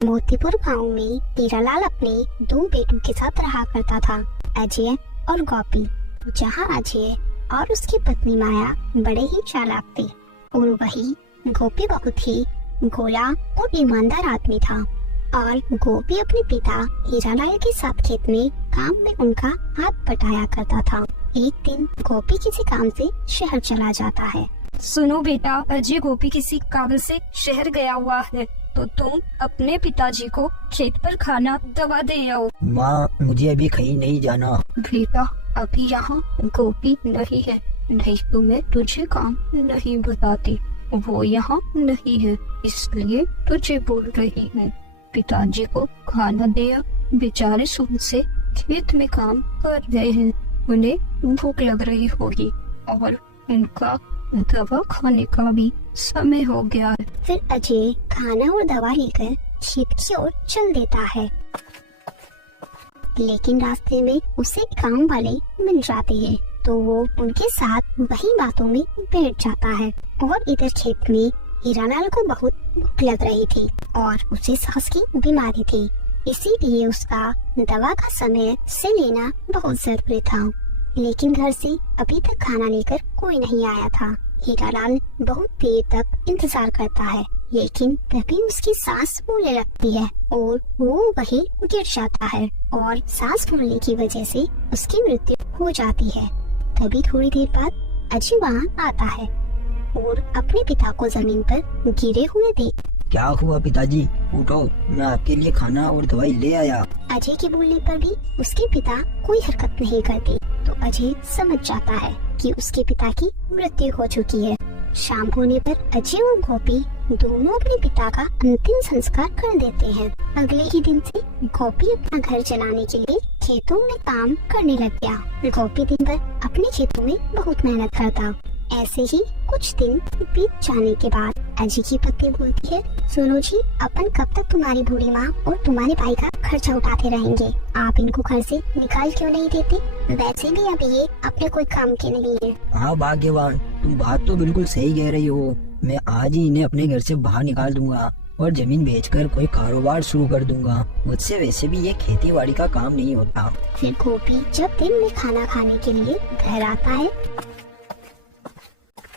मोतीपुर गांव में हीरालाल अपने दो बेटों के साथ रहा करता था, अजय और गोपी। जहां अजय और उसकी पत्नी माया बड़े ही चालाक थे और वही गोपी बहुत ही भोला और ईमानदार आदमी था। और गोपी अपने पिता हीरालाल के साथ खेत में काम में उनका हाथ बटाया करता था। एक दिन गोपी किसी काम से शहर चला जाता है। सुनो बेटा, अजय गोपी किसी काम से शहर गया हुआ है, तो तुम अपने पिताजी को खेत पर खाना दवा दे आओ। माँ, मुझे अभी कहीं नहीं जाना। बेटा, अभी यहाँ गोपी नहीं है, नहीं तो मैं तुझे काम नहीं बताती। वो यहाँ नहीं है, इसलिए तुझे बोल रही हूँ। पिताजी को खाना दे आ, बेचारे सुबह से खेत में काम कर रहे हैं, उन्हें भूख लग रही होगी और उनका दवा खाने का भी समय हो गया है। फिर अजय खाना और दवा लेकर खेत की ओर चल देता है, लेकिन रास्ते में उसे काम वाले मिल जाते हैं, तो वो उनके साथ वही बातों में बैठ जाता है। और इधर खेत में हीरालाल को बहुत भूख लग रही थी और उसे सांस की बीमारी थी, इसीलिए उसका दवा का समय से लेना बहुत जरूरी था। लेकिन घर से अभी तक खाना लेकर कोई नहीं आया था। हीरालाल बहुत देर तक इंतजार करता है, लेकिन तभी उसकी सांस फूलने लगती है और वो वहीं गिर जाता है और सांस फूलने की वजह से उसकी मृत्यु हो जाती है। तभी थोड़ी देर बाद अजय वहाँ आता है और अपने पिता को जमीन पर गिरे हुए देख। क्या हुआ पिताजी? उठो, मैं आपके लिए खाना और दवाई ले आया। अजय के बोलने पर भी उसके पिता कोई हरकत नहीं करते, तो अजय समझ जाता है कि उसके पिता की मृत्यु हो चुकी है। शाम होने पर अजय और गोपी दोनों अपने पिता का अंतिम संस्कार कर देते हैं। अगले ही दिन से गोपी अपना घर चलाने के लिए खेतों में काम करने लग गया। गोपी दिन भर अपने खेतों में बहुत मेहनत करता। ऐसे ही कुछ दिन बीत जाने के बाद अजय की पत्नी बोलती है, सुनो जी, अपन कब तक तुम्हारी बूढ़ी माँ और तुम्हारे भाई का खर्चा उठाते रहेंगे? आप इनको घर से निकाल क्यों नहीं देते? वैसे भी अभी ये अपने कोई काम के नहीं है। हाँ भाग्यवान, तुम बात तो बिल्कुल सही कह रही हो। मैं आज ही इन्हें अपने घर से बाहर निकाल दूंगा और जमीन बेचकर कोई कारोबार शुरू कर दूंगा। मुझसे वैसे भी ये खेती बाड़ी का काम नहीं होता। फिर गोपी जब दिन में खाना खाने के लिए घर आता है।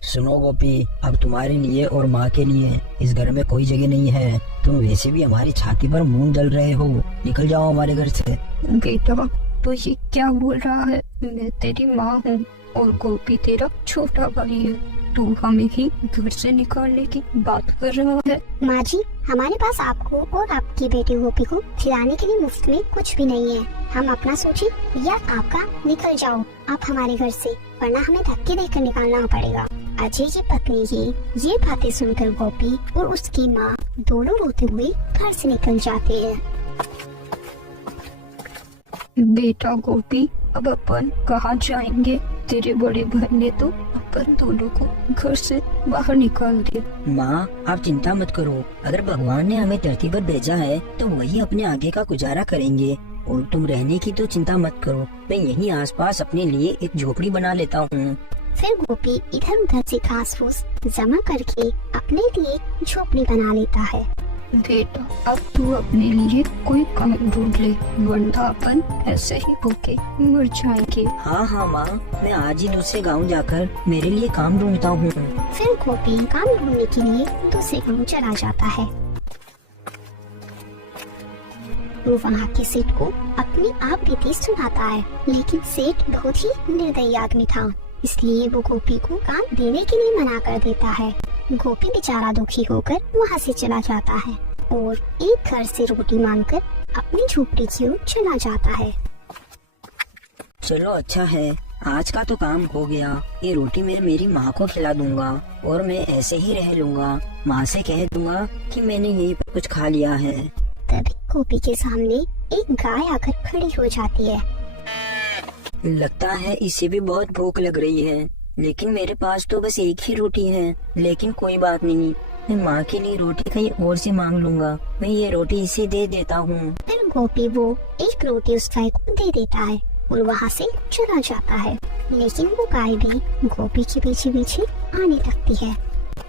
सुनो गोपी, अब तुम्हारे लिए और माँ के लिए इस घर में कोई जगह नहीं है। तुम वैसे भी हमारी छाती पर मूंग जल रहे हो, निकल जाओ हमारे घर से। बेटा, तो ये क्या बोल रहा है? मैं तेरी माँ हूँ और गोपी तेरा छोटा भाई है, तू हमें ही घर से निकालने की बात कर रहा है? माँ जी, हमारे पास आपको और आपकी बेटी गोपी को खिलाने के लिए मुफ्त में कुछ भी नहीं है। हम अपना सोचिए या आपका निकल जाओ आप हमारे घर से, वरना हमें धक्के देकर निकालना पड़ेगा। अजय की पत्नी की ये बातें सुनकर गोपी और उसकी माँ दोनों रोते हुए घर से निकल जाते हैं। बेटा गोपी, अब अपन कहाँ जाएंगे? तेरे बड़े भाई ने तो अपन दोनों को घर से बाहर निकाल दिया। माँ, आप चिंता मत करो। अगर भगवान ने हमें धरती पर भेजा है तो वही अपने आगे का गुजारा करेंगे और तुम रहने की तो चिंता मत करो। मैं यहीं आसपास अपने लिए एक झोपड़ी बना लेता हूँ। फिर गोपी इधर उधर से घास फूस जमा करके अपने लिए झोपड़ी बना लेता है। बेटा, अब तू अपने लिए कोई काम ढूंढ ले, वरना अपन ऐसे ही भूखे मर जाएंगे। हाँ हाँ माँ, मैं आज ही दूसरे गांव जाकर मेरे लिए काम ढूंढता हूँ। फिर गोपी काम ढूंढने के लिए दूसरे गांव चला जाता है। वो वहाँ के सेठ को अपनी आप बीती सुनाता है, लेकिन सेठ बहुत ही निर्दयी आदमी था, इसलिए वो गोपी को काम देने के लिए मना कर देता है। गोपी बेचारा दुखी होकर वहाँ से चला जाता है और एक घर से रोटी मांगकर अपनी झोपड़ी की ओर चला जाता है। चलो अच्छा है, आज का तो काम हो गया। ये रोटी मैं मेरी माँ को खिला दूंगा और मैं ऐसे ही रह लूंगा। माँ से कह दूंगा कि मैंने यहीं पर कुछ खा लिया है। तभी गोपी के सामने एक गाय आकर खड़ी हो जाती है। लगता है इसे भी बहुत भूख लग रही है, लेकिन मेरे पास तो बस एक ही रोटी है। लेकिन कोई बात नहीं, मैं माँ के लिए रोटी कहीं और से मांग लूंगा। मैं ये रोटी इसे दे देता हूँ। फिर गोपी वो एक रोटी उस गाय को दे देता है और वहाँ से चला जाता है, लेकिन वो गाय भी गोपी के पीछे पीछे आने लगती है।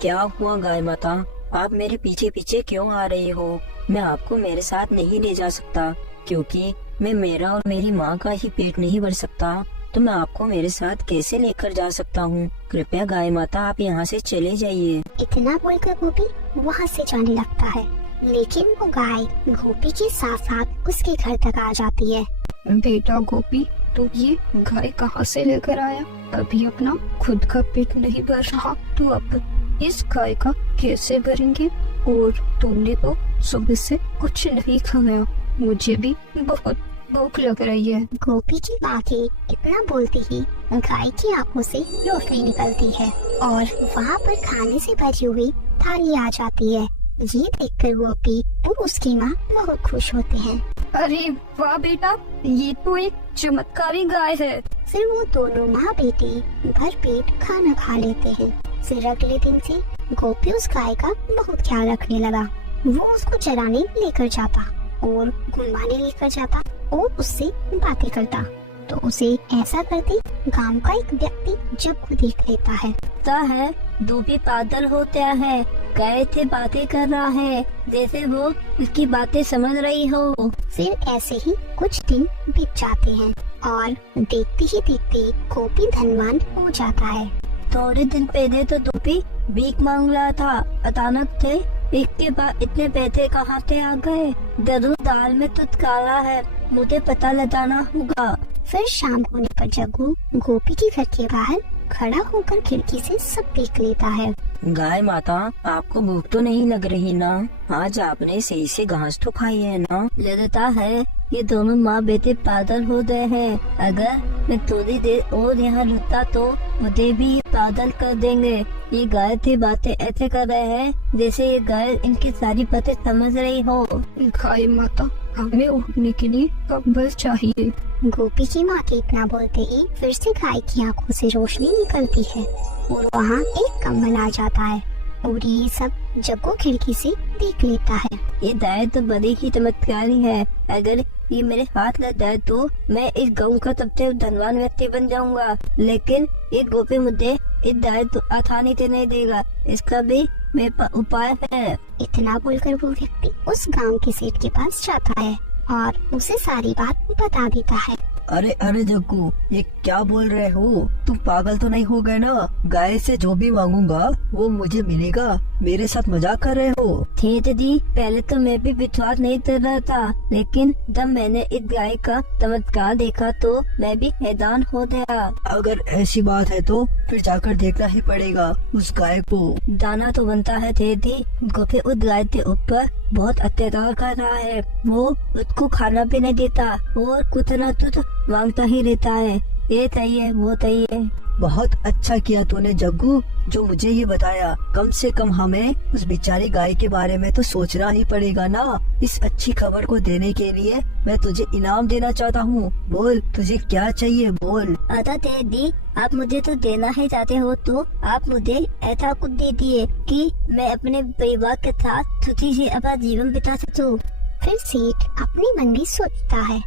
क्या हुआ गाय माता, आप मेरे पीछे पीछे क्यों आ रही हो? मैं आपको मेरे साथ नहीं ले जा सकता, क्योंकि मैं मेरा और मेरी माँ का ही पेट नहीं भर सकता, तो मैं आपको मेरे साथ कैसे लेकर जा सकता हूँ। कृपया गाय माता आप यहाँ से चले जाइए। इतना बोलकर गोपी वहाँ से जाने लगता है, लेकिन वो गाय गोपी के साथ साथ उसके घर तक आ जाती है। बेटा गोपी, तू ये गाय कहाँ से लेकर आया? अभी अपना खुद का पेट नहीं भर रहा तो अब इस गाय का कैसे भरेंगे? और तुमने तो सुबह से कुछ नहीं खाया, मुझे भी बहुत भूख लग रही है। गोपी की बातें इतना बोलते ही गाय की आंखों से रोशनी निकलती है और वहाँ पर खाने से भरी हुई थाली आ जाती है। ये देखकर गोपी और उसकी माँ बहुत खुश होते हैं। अरे वाह बेटा, ये तो एक चमत्कारी गाय है। फिर वो दोनों माँ बेटी भर पेट खाना खा लेते हैं। फिर अगले दिन से गोपी उस गाय का बहुत ख्याल रखने लगा। वो उसको चराने लेकर जाता और घुमाने लेकर जाता और उससे बातें करता। तो उसे ऐसा करते गांव का एक व्यक्ति जब को देख लेता है। धोबी पागल होता है, गाय से बातें कर रहा है जैसे वो उसकी बातें समझ रही हो। फिर ऐसे ही कुछ दिन बीत जाते हैं और देखते ही देखते गोपी धनवान हो जाता है। थोड़े दिन पहले तो धोबी भीख मांग रहा था, अचानक थे इसके बाद इतने पैसे कहाँ से आ गए? जरूर दाल में कुछ काला है, मुझे पता लगाना होगा। फिर शाम होने पर जग्गू गोपी के घर के बाहर खड़ा होकर खिड़की से सब देख लेता है। गाय माता, आपको भूख तो नहीं लग रही ना? आज आपने सही से घास तो खाई है ना? लगता है ये दोनों माँ बेटे पागल हो गए हैं। अगर मैं थोड़ी देर और यहाँ रुकता तो मुझे भी पागल कर देंगे। ये गाय की बातें ऐसे कर रहे हैं जैसे ये गाय इनकी सारी बातें समझ रही हो। गाय माता, हमें उठने के लिए कंबल चाहिए। गोपी की माँ के इतना बोलते ही फिर से गाय की आंखों से रोशनी निकलती है और वहाँ एक कंबल आ जाता है और ये सब जग्गू खिड़की से देख लेता है। ये गाय तो बड़ी ही चमत्कारी है। अगर ये मेरे हाथ लग जाए तो मैं इस गाँव का सबसे धनवान व्यक्ति बन जाऊंगा। लेकिन ये गोपी मुझे इस गाय तो आसानी से नहीं देगा, इसका भी मेरे पास उपाय है। इतना बोलकर वो व्यक्ति उस गांव के सेठ के पास जाता है और उसे सारी बात बता देता है। अरे जग्गू, ये क्या बोल रहे हो? तुम पागल तो नहीं हो गए ना? गाय से जो भी मांगूंगा वो मुझे मिलेगा। मेरे साथ मजाक कर रहे हो? जी, पहले तो मैं भी विश्वास नहीं कर रहा था, लेकिन जब मैंने इस गाय का चमत्कार देखा तो मैं भी हैरान हो गया। अगर ऐसी बात है तो फिर जाकर देखना ही पड़ेगा उस गाय को। दाना तो बनता है जी, गोपी उस गाय के ऊपर बहुत अत्याचार कर रहा है। वो उसको खाना भी नहीं देता और कुछ न कुछ मांगता ही रहता है, ये चाहिए वो चाहिए। बहुत अच्छा किया तूने जग्गू जो मुझे ये बताया। कम से कम हमें उस बेचारी गाय के बारे में तो सोचना ही पड़ेगा ना। इस अच्छी खबर को देने के लिए मैं तुझे इनाम देना चाहता हूँ। बोल तुझे क्या चाहिए, बोल। अदा दी, आप मुझे तो देना ही चाहते हो तो आप मुझे ऐसा कुछ दे दिए कि मैं अपने परिवार के साथ सुखी से अपना जीवन बिता सकूं। फिर सेठ अपने मन में सोचता है,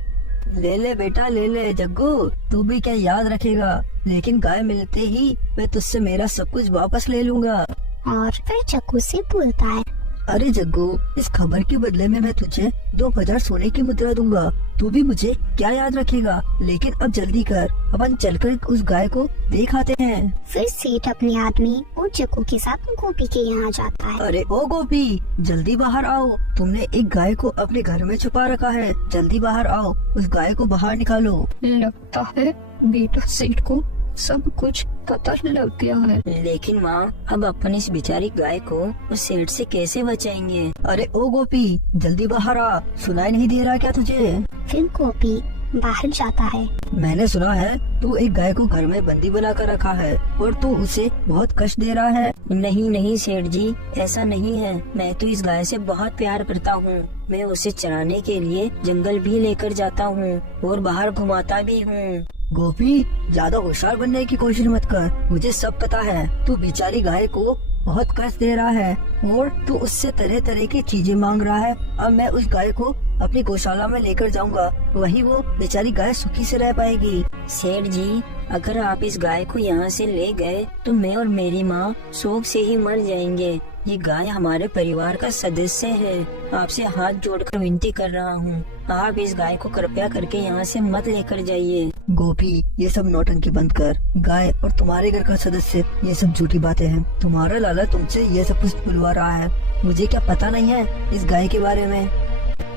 ले बेटा ले जग्गू, तू भी क्या याद रखेगा, लेकिन गाय मिलते ही मैं तुझसे मेरा सब कुछ वापस ले लूंगा। और फिर जग्गू से बोलता है, अरे जग्गू, इस खबर के बदले में मैं तुझे 2000 सोने की मुद्रा दूंगा। तू भी मुझे क्या याद रखेगा, लेकिन अब जल्दी कर, अपन चलकर उस गाय को देख आते हैं। फिर सेठ अपने आदमी और जग्गू के साथ गोपी के यहाँ जाता है। अरे ओ गोपी, जल्दी बाहर आओ। तुमने एक गाय को अपने घर में छुपा रखा है, जल्दी बाहर आओ, उस गाय को बाहर निकालो। लगता है बेटा सेठ को सब कुछ पता लग गया है। लेकिन माँ, अब अपन इस बेचारी गाय को उस सेठ से कैसे बचाएंगे? अरे ओ गोपी, जल्दी बाहर आ, सुनाई नहीं दे रहा क्या तुझे? फिर गोपी बाहर जाता है। मैंने सुना है तू एक गाय को घर में बंदी बना कर रखा है और तू उसे बहुत कष्ट दे रहा है। नहीं सेठ जी, ऐसा नहीं है। मैं तो इस गाय से बहुत प्यार करता हूँ। मैं उसे चराने के लिए जंगल भी लेकर जाता हूँ और बाहर घुमाता भी हूँ। गोपी, ज्यादा होशियार बनने की कोशिश मत कर, मुझे सब पता है। तू बेचारी गाय को बहुत कष्ट दे रहा है और तू उससे तरह तरह की चीजें मांग रहा है। अब मैं उस गाय को अपनी गौशाला में लेकर जाऊंगा, वही वो बेचारी गाय सुखी से रह पाएगी। सेठ जी, अगर आप इस गाय को यहाँ से ले गए तो मैं और मेरी माँ शोक से ही मर जाएंगे। ये गाय हमारे परिवार का सदस्य है। आपसे हाथ जोड़कर विनती कर रहा हूँ, आप इस गाय को कृपया करके यहाँ से मत लेकर जाइए। गोपी, ये सब नौटंकी बंद कर। गाय और तुम्हारे घर का सदस्य, ये सब झूठी बातें हैं। तुम्हारा लाला तुमसे ये सब कुछ बुलवा रहा है। मुझे क्या पता नहीं है इस गाय के बारे में?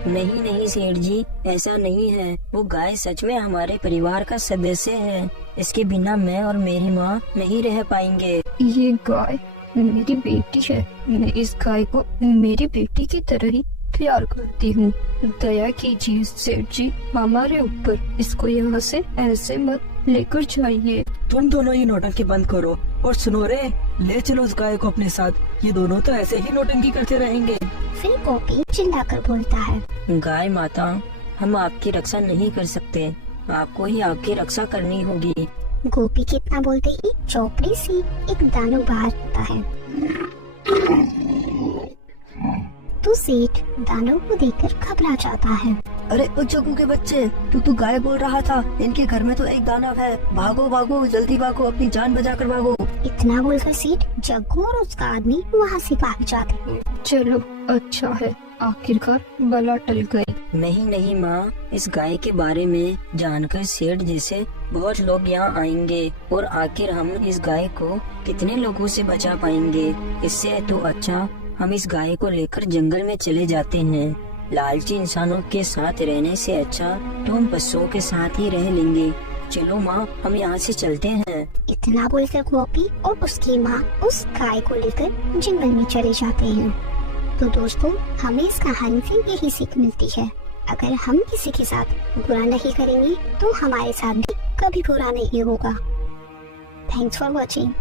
नहीं नहीं सेठ जी, ऐसा नहीं है। वो गाय सच में हमारे परिवार का सदस्य है। इसके बिना मैं और मेरी माँ नहीं रह पाएंगे। ये गाय मेरी बेटी है। मैं इस गाय को मेरी बेटी की तरह ही प्यार करती हूँ। दया कीजिए सेठ जी हमारे ऊपर। इसको यहाँ से ऐसे मत लेकर जाइए। तुम दोनों ये नौटंकी बंद करो और सुनो रे, ले चलो उस गाय को अपने साथ। ये दोनों तो ऐसे ही नौटंकी करते रहेंगे। फिर गोपी चिल्लाकर बोलता है, गाय माता, हम आपकी रक्षा नहीं कर सकते। आपको ही आपकी रक्षा करनी होगी। गोपी के इतना बोलते ही चौपड़ी से एक दानव बाहर आता है। तो सेठ दानव को देखकर घबरा जाता है। अरे ओ जग्गू के बच्चे, तू गाय बोल रहा था। इनके घर में तो एक दानव है। भागो भागो, जल्दी भागो, अपनी जान बचाकर भागो। इतना बोलकर सेठ जग्गू और उसका आदमी वहाँ से भाग जाते हैं। चलो अच्छा है, आखिरकार बला टल गई। नहीं नहीं माँ, इस गाय के बारे में जानकर सेठ जैसे बहुत लोग यहाँ आएंगे और आखिर हम इस गाय को कितने लोगों से बचा पाएंगे। इससे तो अच्छा हम इस गाय को लेकर जंगल में चले जाते हैं। लालची इंसानों के साथ रहने से अच्छा तो हम पशुओं के साथ ही रह लेंगे। चलो माँ, हम यहाँ से चलते हैं। इतना बोलकर गोपी और उसकी माँ उस गाय को लेकर जंगल में चले जाते हैं। तो दोस्तों, हमें इस कहानी से यही सीख मिलती है, अगर हम किसी के साथ बुरा नहीं करेंगे तो हमारे साथ भी कभी बुरा नहीं होगा। Thanks for watching.